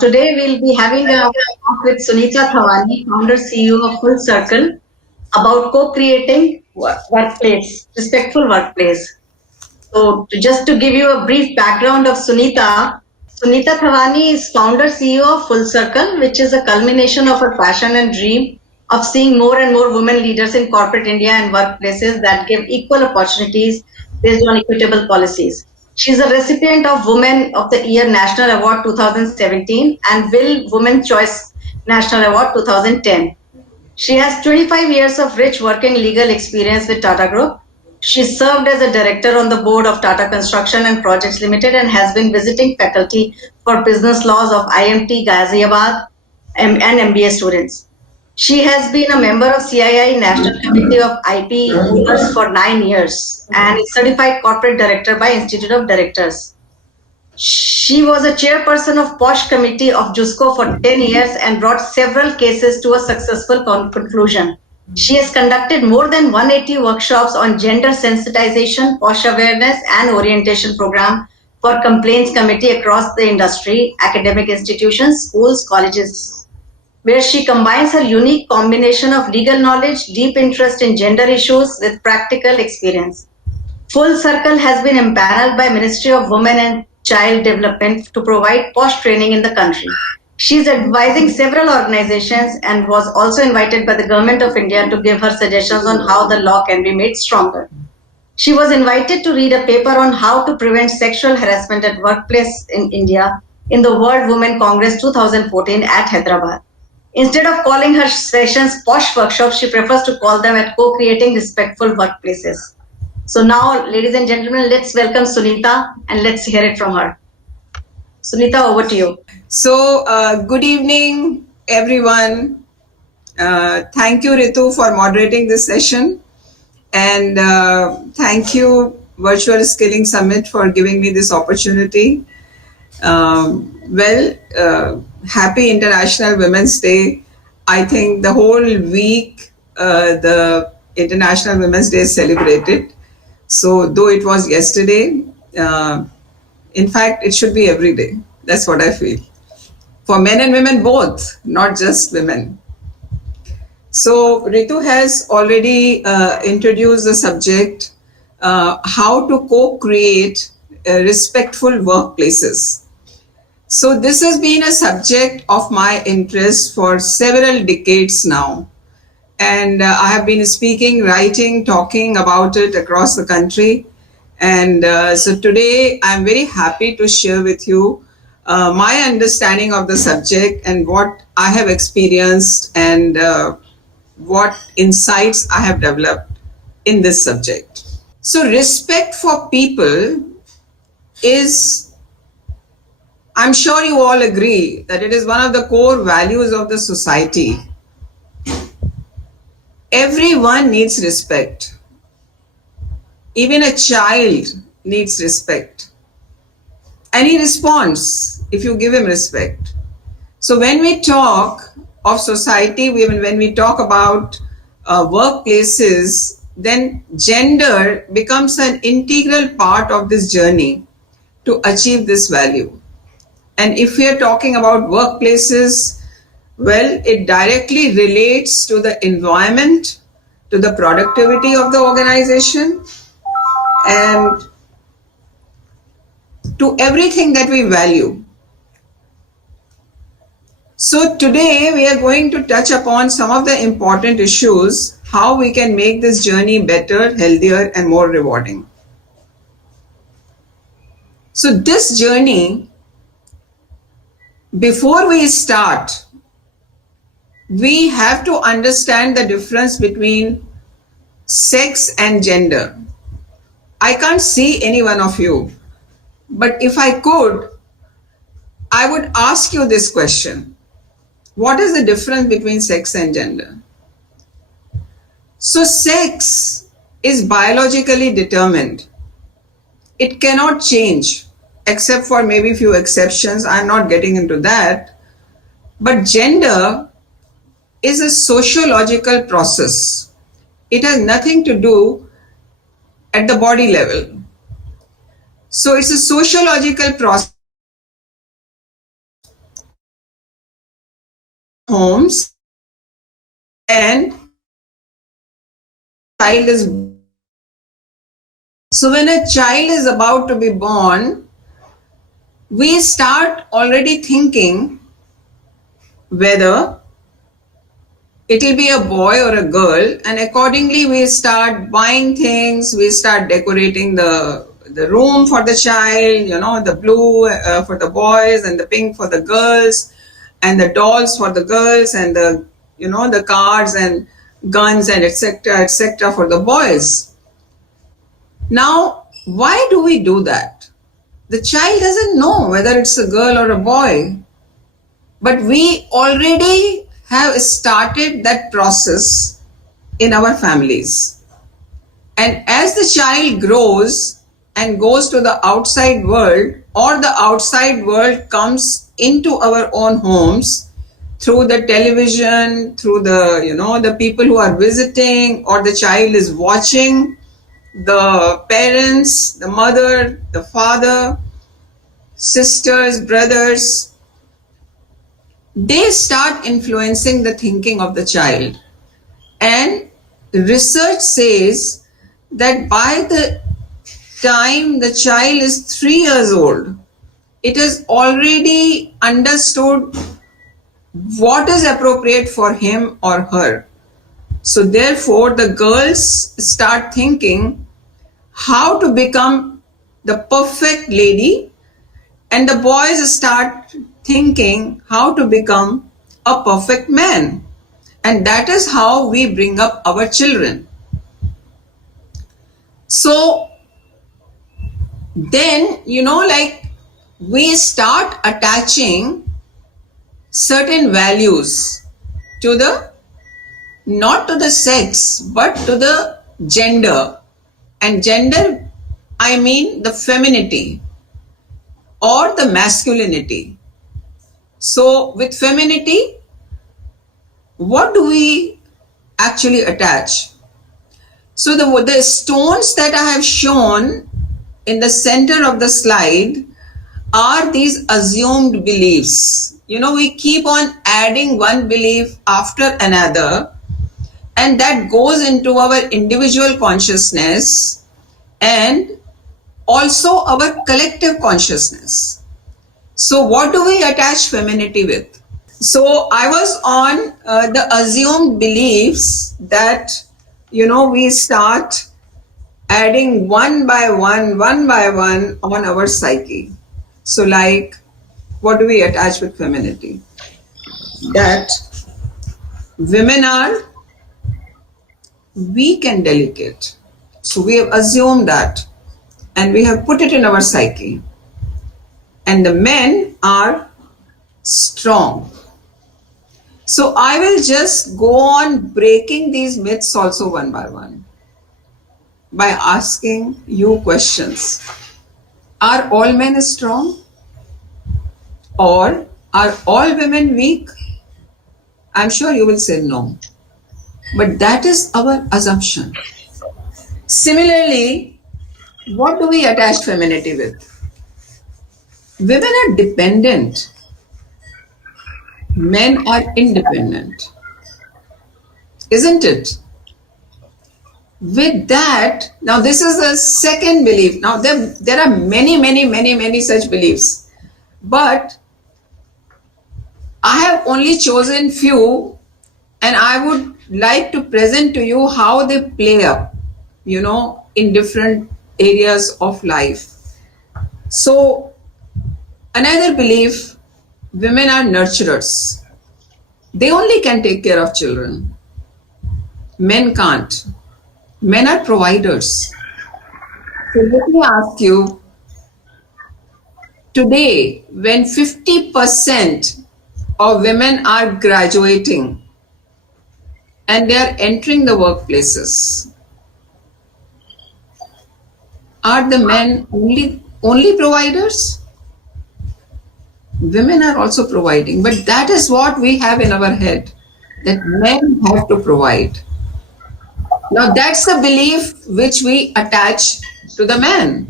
Today we'll be having a talk with Sunita Thawani, founder CEO of Full Circle, about co-creating workplace, respectful workplace. So, just to give you a brief background of Sunita, Sunita Thawani is founder CEO of Full Circle, which is a culmination of her passion and dream of seeing more and more women leaders in corporate India and workplaces that give equal opportunities based on equitable policies. She is a recipient of Women of the Year National Award 2017 and Will Women Choice National Award 2010. She has 25 years of rich working legal experience with Tata Group. She served as a director on the board of Tata Construction and Projects Limited and has been visiting faculty for business laws of IMT Ghaziabad and MBA students. She has been a member of CII National Committee of IP owners for 9 years and is certified corporate director by Institute of Directors. She was a chairperson of POSH committee of JUSCO for 10 years and brought several cases to a successful conclusion. She has conducted more than 180 workshops on gender sensitization, POSH awareness and orientation program for complaints committee across the industry, academic institutions, schools, colleges, where she combines her unique combination of legal knowledge, deep interest in gender issues with practical experience. Full Circle has been empaneled by Ministry of Women and Child Development to provide post training in the country. She is advising several organizations and was also invited by the Government of India to give her suggestions on how the law can be made stronger. She was invited to read a paper on how to prevent sexual harassment at workplace in India in the World Women Congress 2014 at Hyderabad. Instead of calling her sessions posh workshops, she prefers to call them at co-creating respectful workplaces. So now, ladies and gentlemen, let's welcome Sunita and let's hear it from her. Sunita, over to you. Good evening, everyone. Thank you, Ritu, for moderating this session. And thank you, Virtual Skilling Summit, for giving me this opportunity. Happy International Women's Day. I think the whole week, the International Women's Day is celebrated. So, though it was yesterday, in fact, it should be every day. That's what I feel. For men and women both, not just women. So Ritu has already introduced the subject, how to co-create respectful workplaces. So this has been a subject of my interest for several decades now. And I have been speaking, writing, talking about it across the country. And so today I'm very happy to share with you my understanding of the subject and what I have experienced and what insights I have developed in this subject. So, respect for people is, I'm sure you all agree, that it is one of the core values of the society. Everyone needs respect. Even a child needs respect. And he responds if you give him respect. So when we talk of society, when we talk about workplaces, then gender becomes an integral part of this journey to achieve this value. And if we are talking about workplaces, well, it directly relates to the environment, to the productivity of the organization, and to everything that we value. So today we are going to touch upon some of the important issues, how we can make this journey better, healthier, and more rewarding. So this journey, before we start, we have to understand the difference between sex and gender. I can't see any one of you, but if I could, I would ask you this question. What is the difference between sex and gender? So sex is biologically determined. It cannot change, except for maybe few exceptions. I'm not getting into that. But gender is a sociological process. It has nothing to do at the body level. So it's a sociological process. homes, and child is so when a child is about to be born, we start already thinking whether it will be a boy or a girl, and accordingly we start buying things, we start decorating the room for the child, the blue for the boys and the pink for the girls, and the dolls for the girls, and the cars and guns and etc for the boys. Now, why do we do that? The child doesn't know whether it's a girl or a boy, but we already have started that process in our families. And as the child grows and goes to the outside world, or the outside world comes into our own homes through the television, through the people who are visiting, or the child is watching the parents, the mother, the father, sisters, brothers, they start influencing the thinking of the child. And research says that by the time the child is 3 years old, it has already understood what is appropriate for him or her. So therefore, the girls start thinking how to become the perfect lady, and the boys start thinking how to become a perfect man. And that is how we bring up our children. So then, we start attaching certain values to not to the sex, but to the gender. And gender, I mean the femininity or the masculinity. So with femininity, what do we actually attach? So the stones that I have shown in the center of the slide are these assumed beliefs. We keep on adding one belief after another, and that goes into our individual consciousness and also our collective consciousness. So what do we attach femininity with? So I was on the assumed beliefs that, we start adding one by one on our psyche. So what do we attach with femininity? That women are weak and delicate. So we have assumed that, and we have put it in our psyche. And the men are strong. So I will just go on breaking these myths also one by one by asking you questions. Are all men strong? Or are all women weak? I'm sure you will say no. But that is our assumption. Similarly, what do we attach femininity with? Women are dependent. Men are independent. Isn't it? With that, now this is a second belief. Now there are many such beliefs. But I have only chosen few, and I would like to present to you how they play up, in different areas of life. So another belief, women are nurturers. They only can take care of children. Men can't. Men are providers. So let me ask you, today, when 50% of women are graduating and they are entering the workplaces, are the men only providers? Women are also providing, but that is what we have in our head, that men have to provide. Now that's the belief which we attach to the man.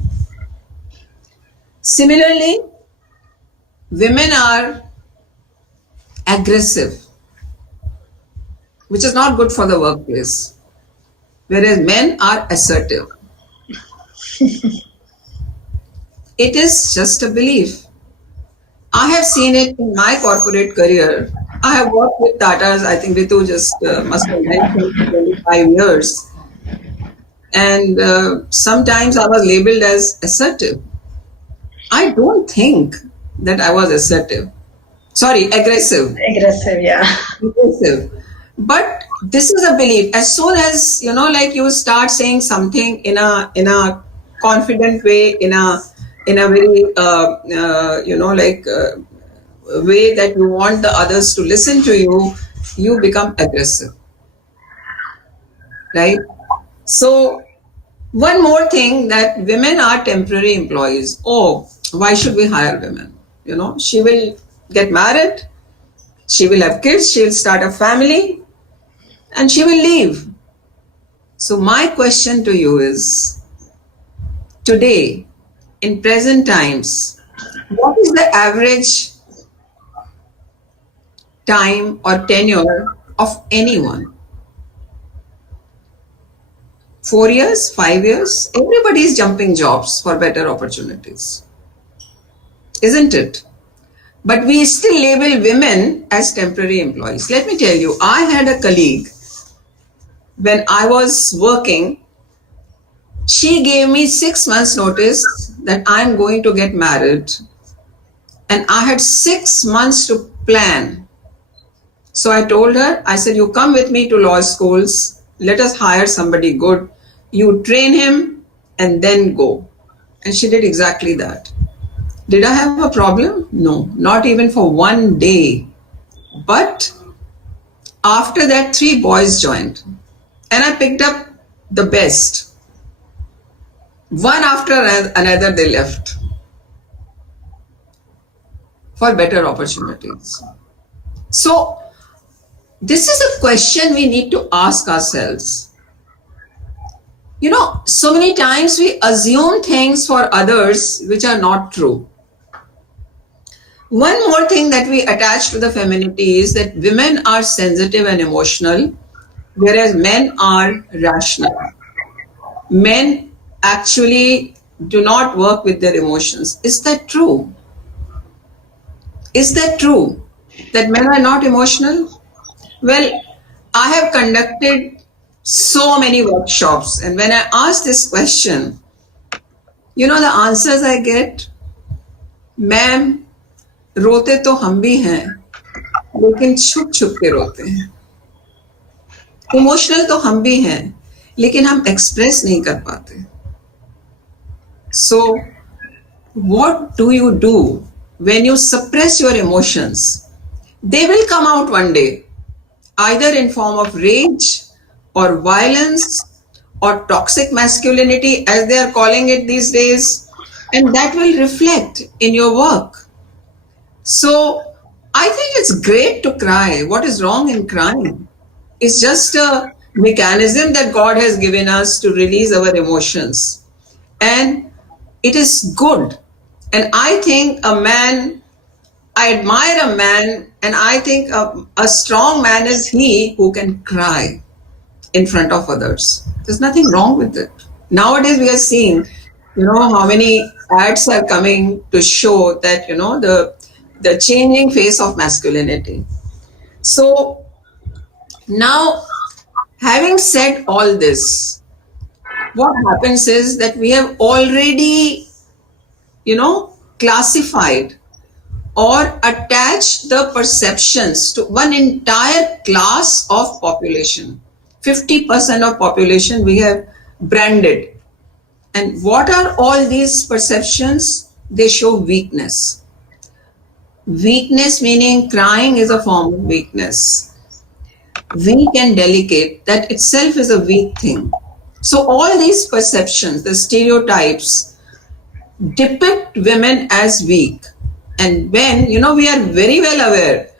Similarly, women are aggressive. which is not good for the workplace. Whereas men are assertive. It is just a belief. I have seen it in my corporate career. I have worked with Tatas, I think Ritu just must have mentioned, for 25 years. And sometimes I was labeled as assertive. I don't think that I was assertive. Sorry, aggressive. Aggressive, yeah. Aggressive. But this is a belief. As soon as like you start saying something in a confident way, in a very way that you want the others to listen to you, you become aggressive, right? So one more thing, that women are temporary employees. Oh, why should we hire women? She will get married, she will have kids, she will start a family, and she will leave. So my question to you is, today, in present times, what is the average time or tenure of anyone? 4 years, 5 years? Everybody is jumping jobs for better opportunities, isn't it? But we still label women as temporary employees. Let me tell you, I had a colleague when I was working. She gave me 6 months notice that I'm going to get married, and I had 6 months to plan. So I told her, I said, you come with me to law schools, let us hire somebody good, you train him and then go. And she did exactly that. Did I have a problem? No, not even for one day. But after that, 3 boys joined, and I picked up the best. One after another, they left for better opportunities. So this is a question we need to ask ourselves. So many times we assume things for others which are not true. One more thing that we attach to the femininity is that women are sensitive and emotional, whereas men are rational. Men actually do not work with their emotions. Is that true? Is that true that men are not emotional? Well, I have conducted so many workshops, and when I ask this question, the answers I get, ma'am, रोते तो हम भी हैं, लेकिन छुप छुप के रोते हैं. इमोशनल तो हम भी हैं, लेकिन हम एक्सप्रेस नहीं कर पाते. So, what do you do when you suppress your emotions? They will come out one day, either in form of rage or violence or toxic masculinity, as they are calling it these days, and that will reflect in your work. So I think it's great to cry. What is wrong in crying? It's just a mechanism that God has given us to release our emotions. And it is good. And I think I admire a man, and I think a strong man is he who can cry in front of others. There's nothing wrong with it. Nowadays we are seeing, how many ads are coming to show that, the changing face of masculinity. So now, having said all this, what happens is that we have already, classified or attached the perceptions to one entire class of population. 50% of population we have branded. And what are all these perceptions? They show weakness. Weakness meaning crying is a form of weakness. Weak and delicate, that itself is a weak thing. So all these perceptions, the stereotypes, depict women as weak. And when, we are very well aware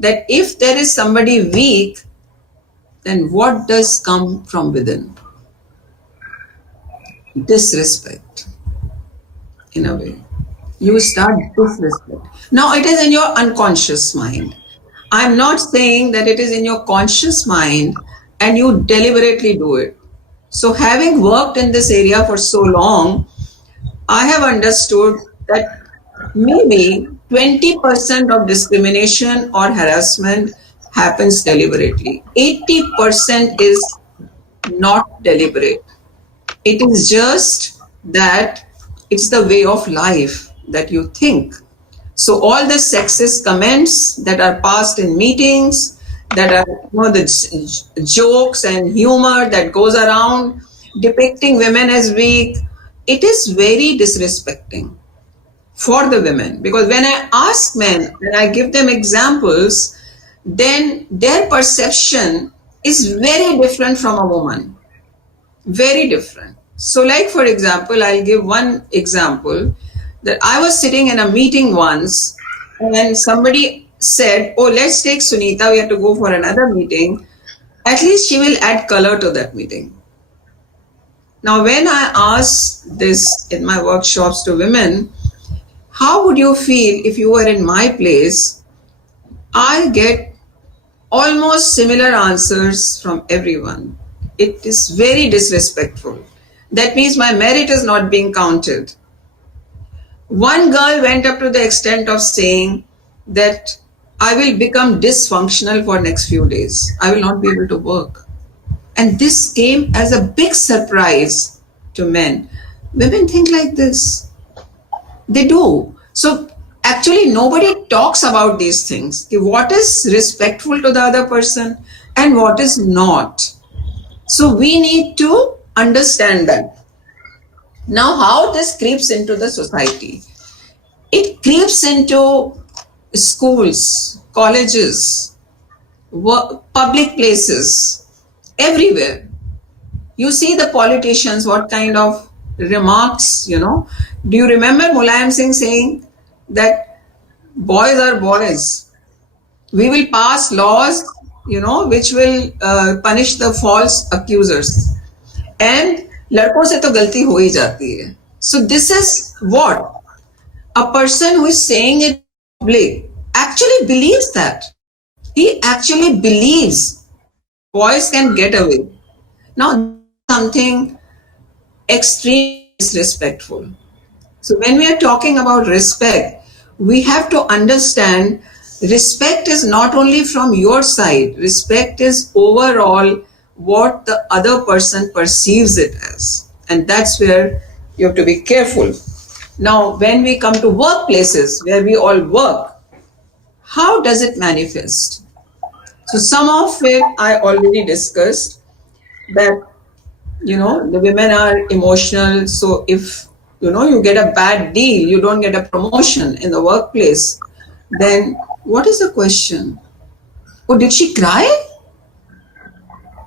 that if there is somebody weak, then what does come from within? Disrespect, in a way. You start disrespect. Now it is in your unconscious mind. I'm not saying that it is in your conscious mind and you deliberately do it. So, having worked in this area for so long, I have understood that maybe 20% of discrimination or harassment happens deliberately. 80% is not deliberate. It is just that it's the way of life that you think. So all the sexist comments that are passed in meetings, that are the jokes and humor that goes around depicting women as weak, it is very disrespecting for the women. Because when I ask men and I give them examples, then their perception is very different from a woman. Very different. So, like for example, I'll give one example that I was sitting in a meeting once and somebody said, "Oh, let's take Sunita, we have to go for another meeting. At least she will add color to that meeting." Now, when I ask this in my workshops to women, how would you feel if you were in my place? I get almost similar answers from everyone. It is very disrespectful. That means my merit is not being counted. One girl went up to the extent of saying that I will become dysfunctional for next few days. I will not be able to work. And this came as a big surprise to men. Women think like this. They do. So actually nobody talks about these things. What is respectful to the other person and what is not. So we need to understand that. Now, how this creeps into the society? It creeps into schools, colleges, public places, everywhere. You see the politicians, what kind of remarks, Do you remember Mulayam Singh saying that boys are boys? We will pass laws, which will punish the false accusers. And लड़कों से तो गलती हो ही जाती है. So this is what? A person who is saying it public actually believes that. He actually believes boys can get away. Now, something extremely disrespectful. So when we are talking about respect, we have to understand respect is not only from your side, respect is overall what the other person perceives it as. And that's where you have to be careful. Now, when we come to workplaces where we all work, how does it manifest? So some of it I already discussed, that, the women are emotional. So if, you get a bad deal, you don't get a promotion in the workplace, then what is the question? Oh, did she cry?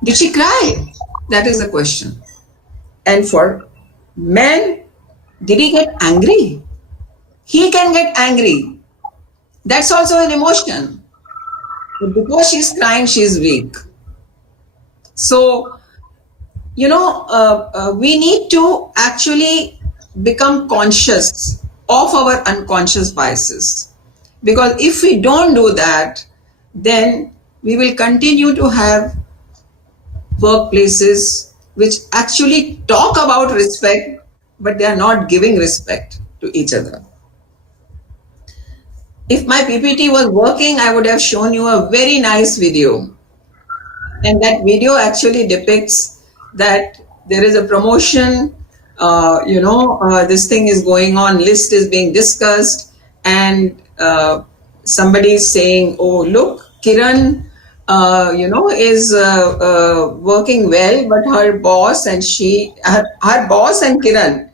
Did she cry? That is the question. And for men, did he get angry? He can get angry. That's also an emotion. But because she's crying, she's weak. So, we need to actually become conscious of our unconscious biases. Because if we don't do that, then we will continue to have workplaces which actually talk about respect, but they are not giving respect to each other. If my PPT was working, I would have shown you a very nice video. And that video actually depicts that there is a promotion, this thing is going on, list is being discussed, and somebody is saying, "Oh, look, Kiran, is working well, but her boss and her boss and Kiran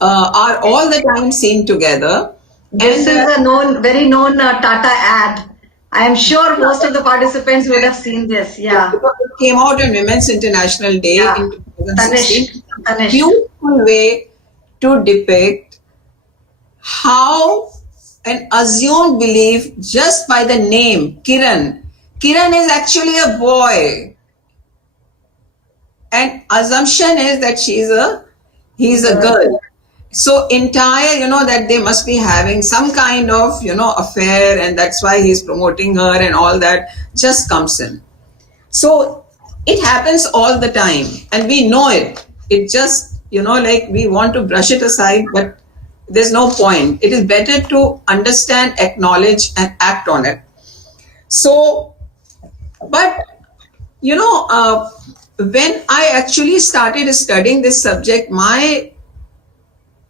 are all the time seen together." This is a very known Tata ad. I am sure most of the participants would have seen this. Yeah. It came out on Women's International Day in 2016. Tanish. Beautiful way to depict how an assumed belief just by the name Kiran. Kiran is actually a boy. And assumption is that he's a girl. So entire, that they must be having some kind of, affair, and that's why he's promoting her and all that just comes in. So it happens all the time, and we know it. It just, like we want to brush it aside, but there's no point. It is better to understand, acknowledge, and act on it. So, but when I actually started studying this subject, my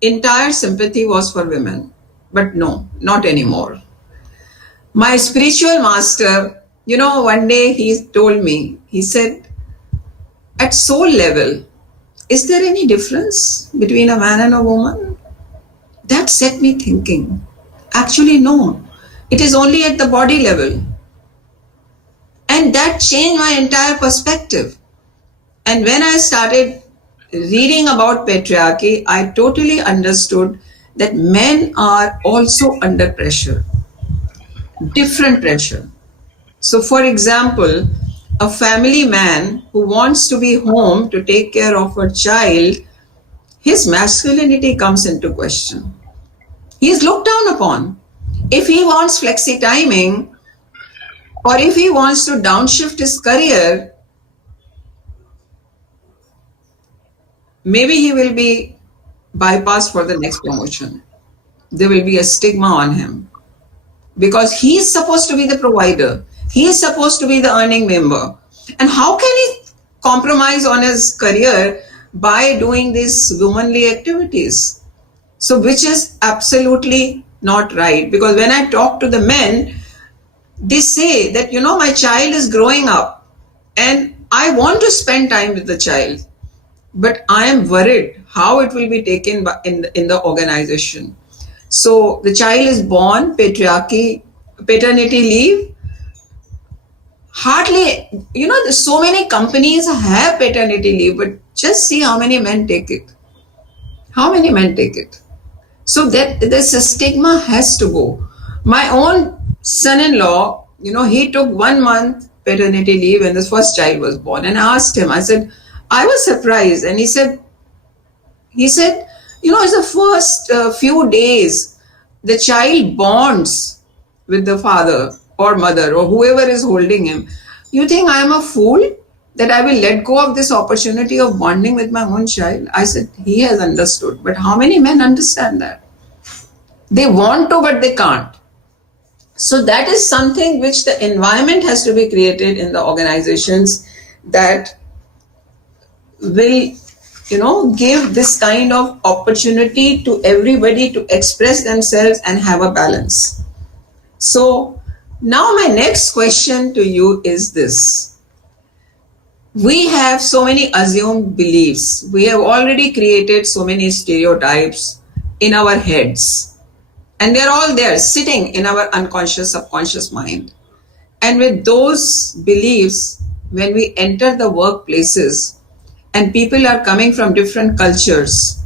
entire sympathy was for women. But no, not anymore. My spiritual master, one day he told me, he said, at soul level, is there any difference between a man and a woman? That set me thinking. Actually, no. It is only at the body level. And that changed my entire perspective. And when I started reading about patriarchy, I totally understood that men are also under pressure, different pressure. So, for example, a family man who wants to be home to take care of a child, his masculinity comes into question. He is looked down upon. If he wants flexi timing, or if he wants to downshift his career, maybe he will be bypassed for the next promotion. There will be a stigma on him because he is supposed to be the provider. He is supposed to be the earning member. And how can he compromise on his career by doing these womanly activities? So, which is absolutely not right. Because when I talk to the men, they say that, my child is growing up and I want to spend time with the child, but I am worried how it will be taken in the organization. So the child is born, paternity leave. Hardly, there's so many companies have paternity leave, but just see how many men take it. How many men take it? So that this stigma has to go. My own son-in-law, he took 1 month paternity leave when his first child was born. And I asked him, I said, I was surprised. And he said, it's the first few days, the child bonds with the father or mother or whoever is holding him. You think I am a fool that I will let go of this opportunity of bonding with my own child? I said, he has understood. But how many men understand that? They want to, but they can't. So that is something which the environment has to be created in the organizations that will, give this kind of opportunity to everybody to express themselves and have a balance. So now my next question to you is this. We have so many assumed beliefs. We have already created so many stereotypes in our heads. And they're all there sitting in our unconscious, subconscious mind. And with those beliefs, when we enter the workplaces and people are coming from different cultures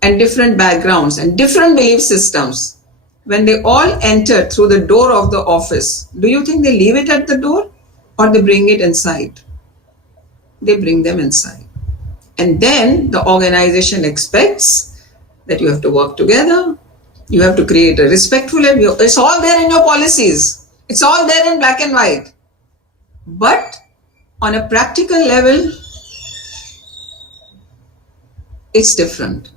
and different backgrounds and different belief systems, when they all enter through the door of the office, do you think they leave it at the door or they bring it inside? They bring them inside. And then the organization expects that you have to work together. You have to create a respectful environment. It's all there in your policies. It's all there in black and white. But on a practical level, it's different.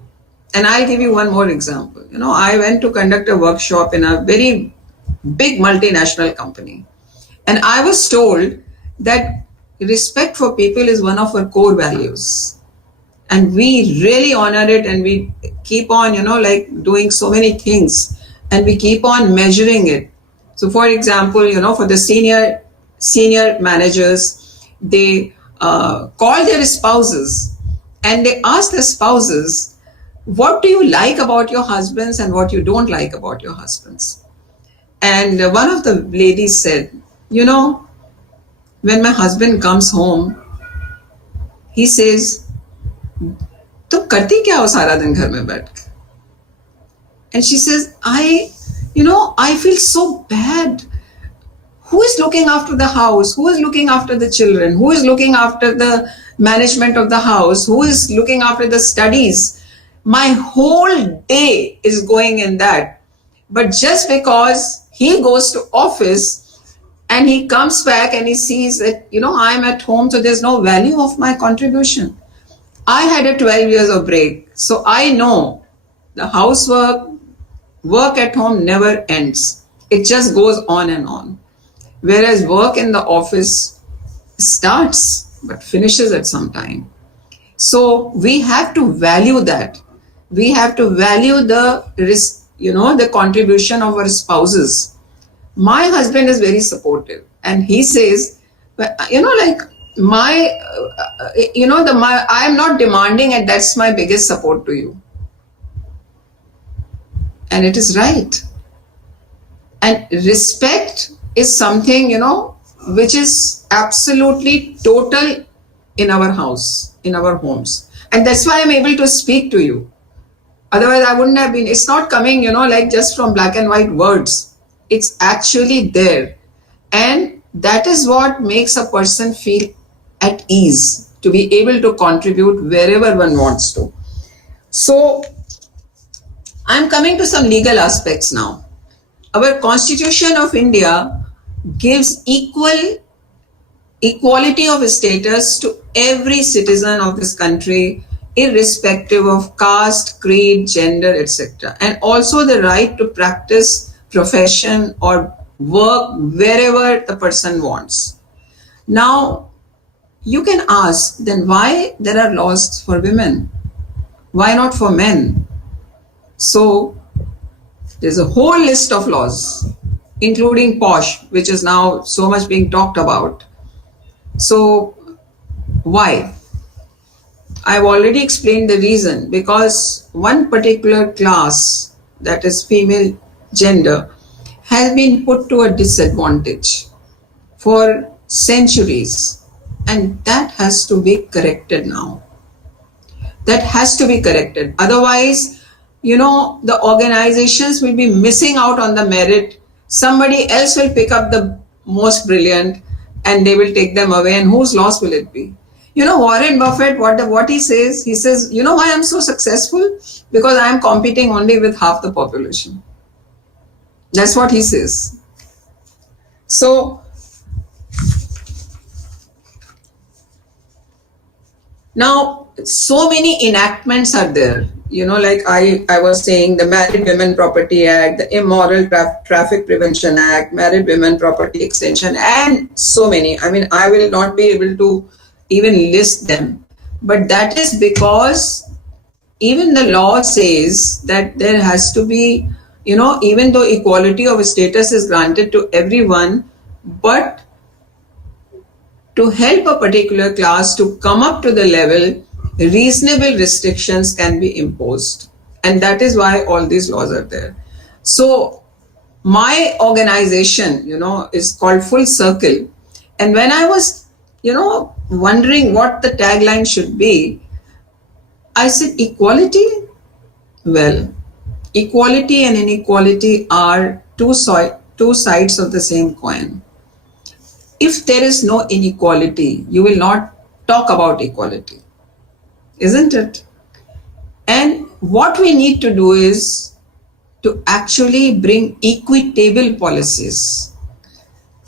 And I'll give you one more example. I went to conduct a workshop in a very big multinational company. And I was told that respect for people is one of our core values. And we really honor it, and we keep on, doing so many things, and we keep on measuring it. So for example, for the senior managers, they call their spouses and they ask their spouses, what do you like about your husbands and what you don't like about your husbands? And one of the ladies said, when my husband comes home, he says, तुम करती क्या हो सारा दिन घर में बैठ के? And she says, I feel so bad. Who is looking after the house? Who is looking after the children? Who is looking after the management of the house? Who is looking after the studies? My whole day is going in that. But just because he goes to office and he comes back and he sees that, I'm at home, so there's no value of my contribution. I had a 12 years of break, so I know the housework, work at home never ends. It just goes on and on. Whereas work in the office starts but finishes at some time. So we have to value that. We have to value the contribution of our spouses. My husband is very supportive, and he says, like I am not demanding, and that's my biggest support to you. And it is right. And respect is something, which is absolutely total in our house, in our homes. And that's why I'm able to speak to you. Otherwise, I wouldn't have been. It's not coming, like just from black and white words. It's actually there. And that is what makes a person feel at ease to be able to contribute wherever one wants to. So, I'm coming to some legal aspects now. Our Constitution of India gives equality of status to every citizen of this country, irrespective of caste, creed, gender, etc. And also the right to practice profession or work wherever the person wants. Now, you can ask, then why there are laws for women? Why not for men? So, there's a whole list of laws, including POSH, which is now so much being talked about. So, why? I've already explained the reason, because one particular class, that is female gender, has been put to a disadvantage for centuries, and that has to be corrected now. That has to be corrected. Otherwise, the organizations will be missing out on the merit. Somebody else will pick up the most brilliant and they will take them away. And whose loss will it be? Warren Buffett, what he says, why I'm so successful? Because I'm competing only with half the population. That's what he says. So, now, so many enactments are there. Like I was saying, the Married Women Property Act, the Immoral Traffic Prevention Act, Married Women Property Extension, and so many. I mean, I will not be able to even list them. But that is because even the law says that there has to be, even though equality of status is granted to everyone, but to help a particular class to come up to the level, reasonable restrictions can be imposed. And that is why all these laws are there. So my organization, is called Full Circle. And when I was, wondering what the tagline should be, I said, equality? Well, equality and inequality are two sides of the same coin. If there is no inequality, you will not talk about equality, isn't it? And what we need to do is to actually bring equitable policies.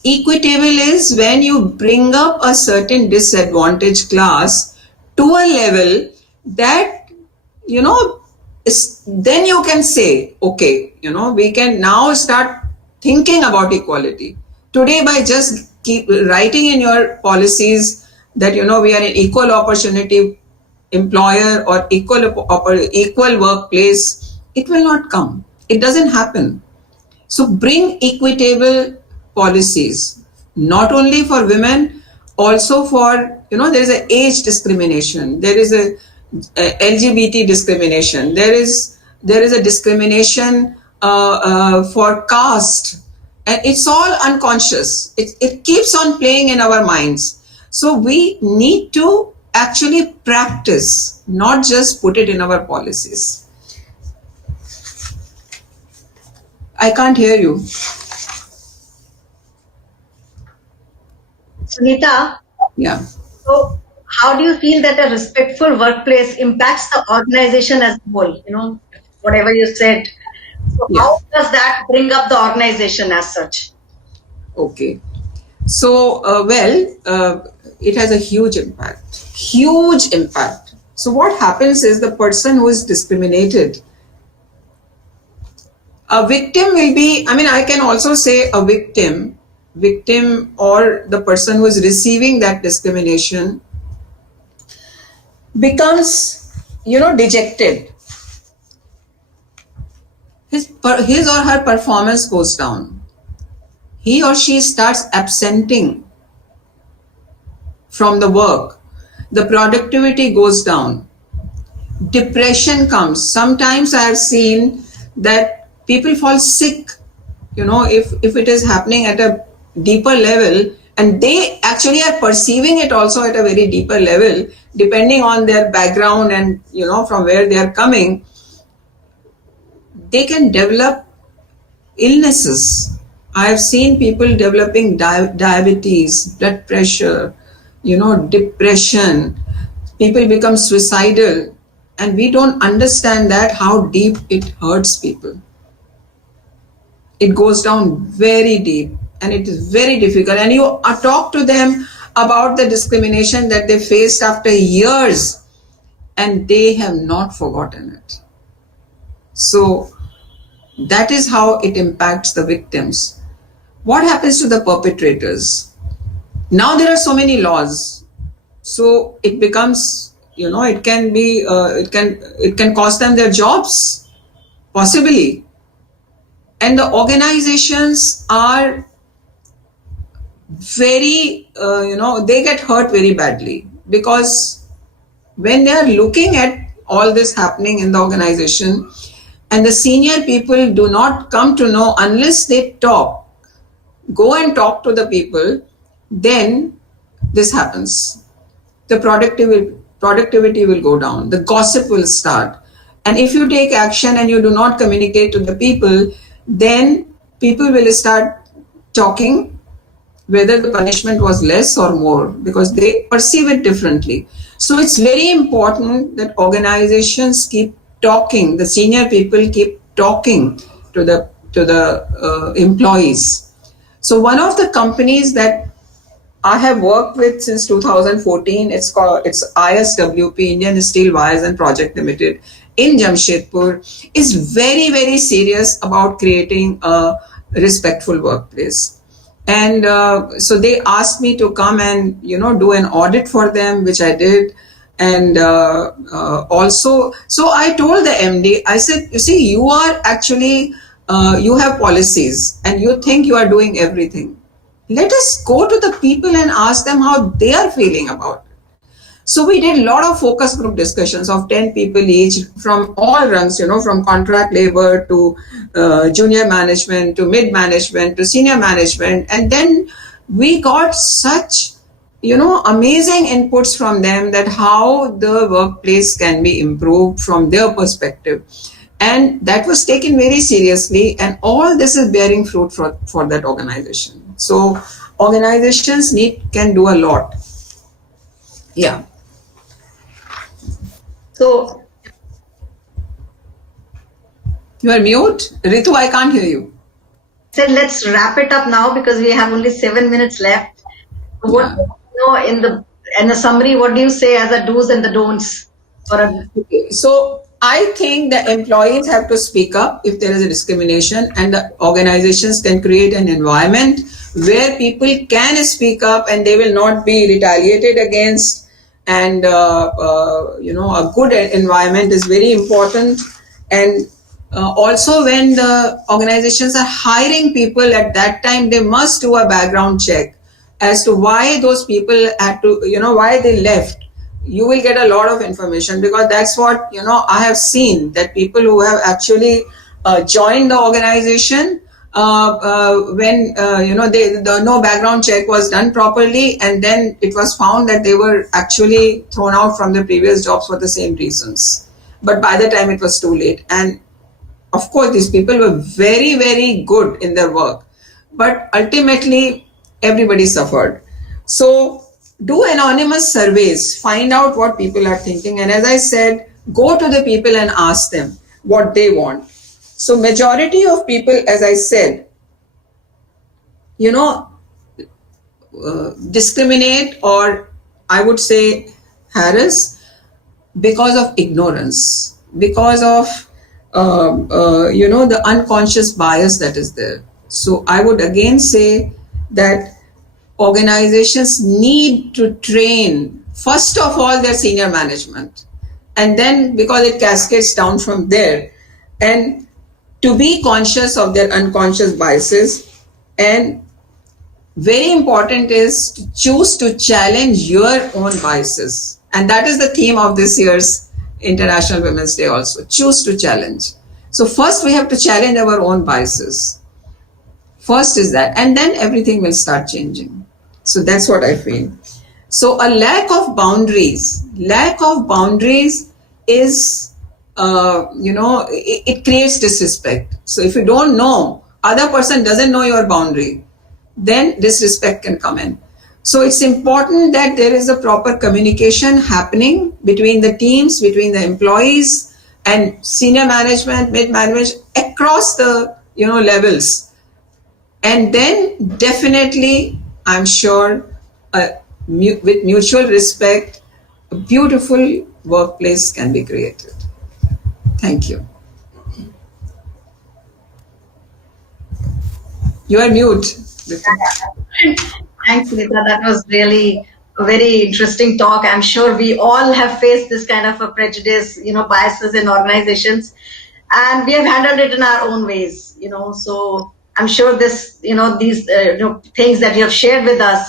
Equitable is when you bring up a certain disadvantaged class to a level that, then you can say, okay, we can now start thinking about equality. Today, by just keep writing in your policies that, we are an equal opportunity employer or equal workplace, it will not come. It doesn't happen. So bring equitable policies, not only for women, also for, there is an age discrimination, there is a LGBT discrimination, there is a discrimination for caste, and it's all unconscious. It keeps on playing in our minds. So we need to actually practice, not just put it in our policies. I can't hear you. Sunita? Yeah. So how do you feel that a respectful workplace impacts the organization as a whole? Whatever you said. So Yeah. how does that bring up the organization as such? Okay. So, it has a huge impact. Huge impact. So, what happens is the person who is discriminated, a victim will be, I mean, I can also say a victim or the person who is receiving that discrimination becomes, dejected. His or her performance goes down. He or she starts absenting from the work. The productivity goes down. Depression comes. Sometimes I have seen that people fall sick, if it is happening at a deeper level, and they actually are perceiving it also at a very deeper level, depending on their background and, from where they are coming, they can develop illnesses. I have seen people developing diabetes, blood pressure, depression. People become suicidal, and we don't understand that how deep it hurts people. It goes down very deep, and it is very difficult. And you talk to them about the discrimination that they faced after years, and they have not forgotten it. So that is how it impacts the victims. What happens to the perpetrators? Now there are so many laws, so it becomes, it can be, it can cost them their jobs, possibly. And the organizations are very, they get hurt very badly, because when they are looking at all this happening in the organization, and the senior people do not come to know unless they go and talk to the people, then this happens. The productivity will go down. The gossip will start. And if you take action and you do not communicate to the people, then people will start talking whether the punishment was less or more, because they perceive it differently. So it's very important that organizations keep talking, the senior people keep talking to the employees. So one of the companies that I have worked with since 2014, it's ISWP, Indian Steel Wires and Project Limited in Jamshedpur, is very, very serious about creating a respectful workplace. And so they asked me to come and, do an audit for them, which I did. And also, so I told the MD, I said, you see, you are actually, you have policies and you think you are doing everything. Let us go to the people and ask them how they are feeling about it. So we did a lot of focus group discussions of 10 people each from all ranks, from contract labor to junior management to mid management to senior management. And then we got such, amazing inputs from them that how the workplace can be improved from their perspective. And that was taken very seriously. And all this is bearing fruit for that organization. So organizations can do a lot. Yeah. So you are mute. Ritu, I can't hear you. Said let's wrap it up now because we have only 7 minutes left. What in the summary, what do you say as the do's and the don'ts? Okay. So I think the employees have to speak up if there is a discrimination, and the organizations can create an environment where people can speak up and they will not be retaliated against. And a good environment is very important. And also when the organizations are hiring people, at that time they must do a background check as to why those people had to, why they left. You will get a lot of information, because that's what, I have seen, that people who have actually joined the organization when no background check was done properly, and then it was found that they were actually thrown out from their previous jobs for the same reasons. But by the time it was too late. And of course, these people were very, very good in their work, but ultimately everybody suffered. So do anonymous surveys, find out what people are thinking, and as I said, go to the people and ask them what they want. So majority of people, as I said, you know, discriminate, or I would say harass, because of ignorance, because of the unconscious bias that is there. So I would again say that organizations need to train first of all their senior management, and then, because it cascades down from there, and to be conscious of their unconscious biases. And very important is to choose to challenge your own biases, and that is the theme of this year's International Women's Day also. Choose to challenge. So first we have to challenge our own biases. First is that, and then everything will start changing. So that's what I feel. So a lack of boundaries is, it creates disrespect. So if you don't know, other person doesn't know your boundary, then disrespect can come in. So it's important that there is a proper communication happening between the teams, between the employees and senior management, mid management, across the levels. And then definitely, I'm sure, with mutual respect, a beautiful workplace can be created. Thank you. You are mute. Thanks, Sunita. That was really a very interesting talk. I'm sure we all have faced this kind of a prejudice, biases in organizations, and we have handled it in our own ways, So I'm sure these things that you have shared with us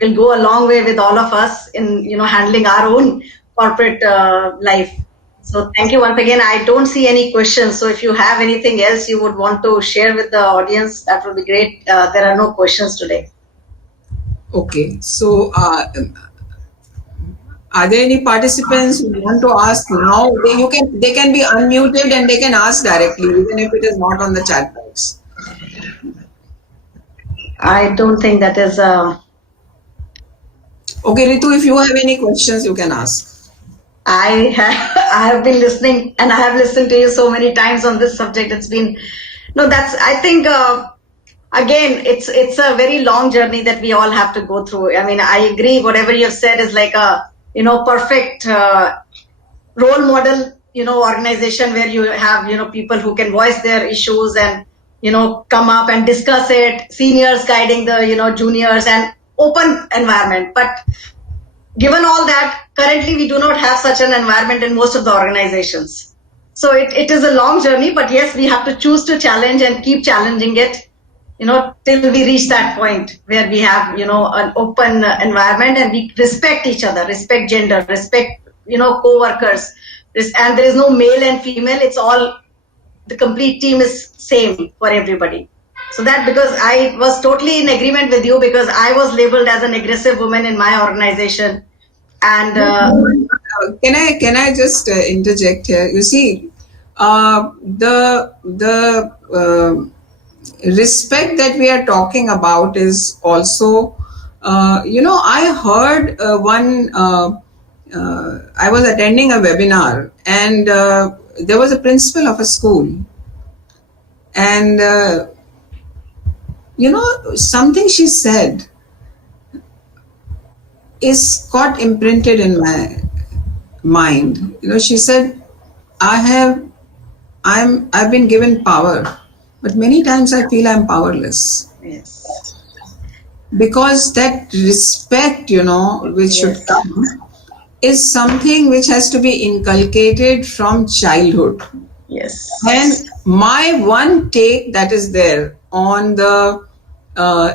will go a long way with all of us in, handling our own corporate life. So thank you once again. I don't see any questions. So if you have anything else you would want to share with the audience, that would be great. There are no questions today. Okay. So are there any participants who want to ask now? They can be unmuted and they can ask directly, even if it is not on the chat box. I don't think that is. Okay, Ritu, if you have any questions, you can ask. I have been listening, and I have listened to you so many times on this subject. It's been, I think, again, it's a very long journey that we all have to go through. I mean, I agree. Whatever you've said is like a, perfect role model, organization where you have, people who can voice their issues and, come up and discuss it, seniors guiding the, juniors, and open environment. But given all that, currently we do not have such an environment in most of the organizations. So it is a long journey, but yes, we have to choose to challenge and keep challenging it, till we reach that point where we have, an open environment and we respect each other, respect gender, respect, co-workers. And there is no male and female. It's all, the complete team is same for everybody. So that, because I was totally in agreement with you, because I was labeled as an aggressive woman in my organization. And can I just interject here? You see, the respect that we are talking about is also, I heard I was attending a webinar, and there was a principal of a school, and something she said is got imprinted in my mind. She said, I've been given power, but many times I feel I'm powerless. Yes. Because that respect, which should come, is something which has to be inculcated from childhood. Yes. And my one take that is there on the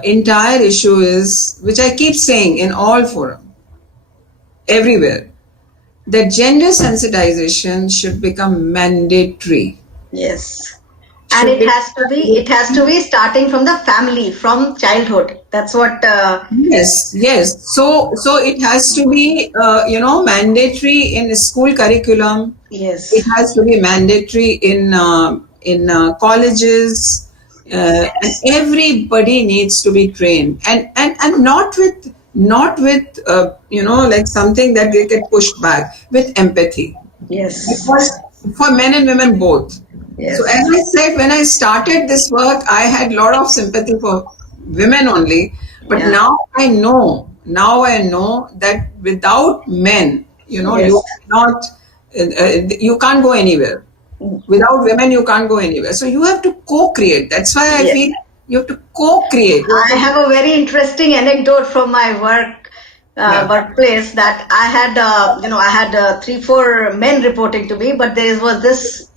entire issue is, which I keep saying in all forum, everywhere, that gender sensitization should become mandatory. Yes. And it has to be starting from the family, from childhood. That's what. Yes. So it has to be, mandatory in school curriculum. Yes. It has to be mandatory in colleges. And everybody needs to be trained, and not with not with, like something that they get pushed back, with empathy. Yes. For men and women both. Yes. So as I said, when I started this work, I had a lot of sympathy for women only. But Yeah. now I know that without men, Yes. you cannot, you can't go anywhere. Without women, you can't go anywhere. So you have to co-create. That's why I Yes. feel you have to co-create. I have a very interesting anecdote from my workplace that I had, I had 3-4 men reporting to me, but there was this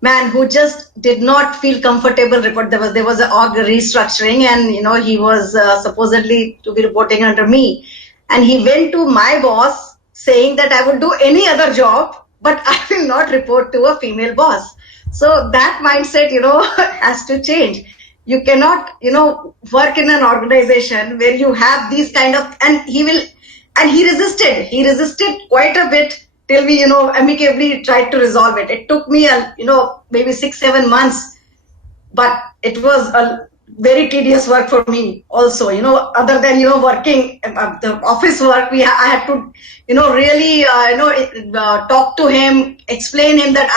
man who just did not feel comfortable report. There was an org restructuring, and he was supposedly to be reporting under me, and he went to my boss saying that I would do any other job, but I will not report to a female boss. So that mindset, has to change. You cannot, work in an organization where you have these kind of, and he resisted quite a bit till we, amicably tried to resolve it. It took me, maybe 6-7 months, but it was a very tedious work for me also, other than, working the office work. I had to, really, talk to him, explain him that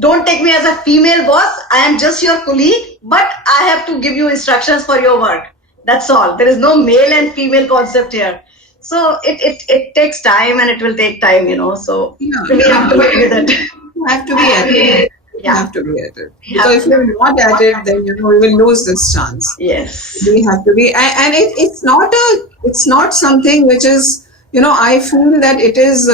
don't take me as a female boss. I am just your colleague, but I have to give you instructions for your work. That's all. There is no male and female concept here. So it takes time, and it will take time, so we have to work with it. You have to be at it. You Yeah. have to be at it. Because if you're not at it, then we will lose this chance. Yes. We have to be, and it's not something which is, I feel that it is,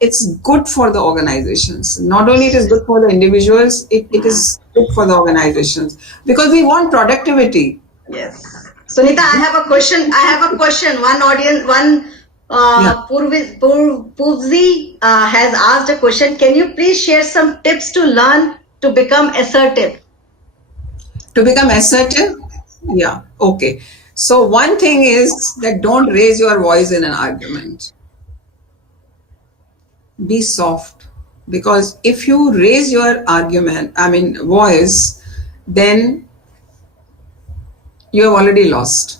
it's good for the organizations. Not only it is good for the individuals, it is good for the organizations, because we want productivity. Yes. Sunita, I have a question. One audience, Purvi has asked a question. Can you please share some tips to learn to become assertive? To become assertive? Yeah. Okay. So one thing is that don't raise your voice in an argument. Be soft, because if you raise your voice, then you have already lost.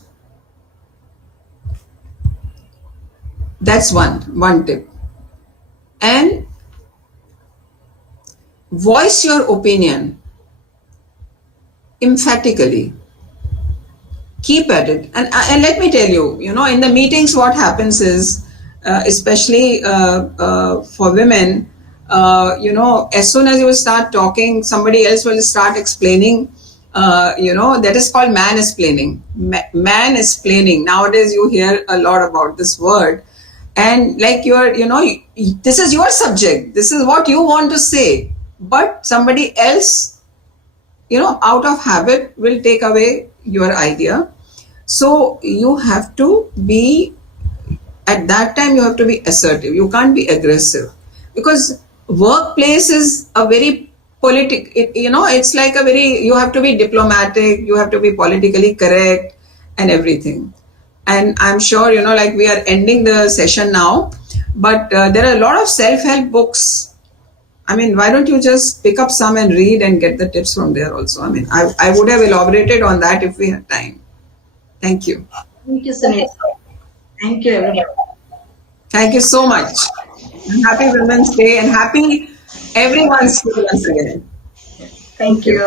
That's one tip. And voice your opinion emphatically. Keep at it. And let me tell you, in the meetings, what happens is, especially for women, as soon as you start talking, somebody else will start explaining. That is called man-explaining. Man-explaining. Nowadays, you hear a lot about this word. And like this is your subject. This is what you want to say. But somebody else, out of habit, will take away your idea. So you have to be, at that time, you have to be assertive. You can't be aggressive, because workplace is a very it's like you have to be diplomatic, you have to be politically correct and everything. And I'm sure, like we are ending the session now, but there are a lot of self-help books. Why don't you just pick up some and read and get the tips from there also? I would have elaborated on that if we had time. Thank you. Thank you, Sunita. Thank you, everyone. Thank you so much. Happy Women's Day, and happy everyone's Day once again. Thank you.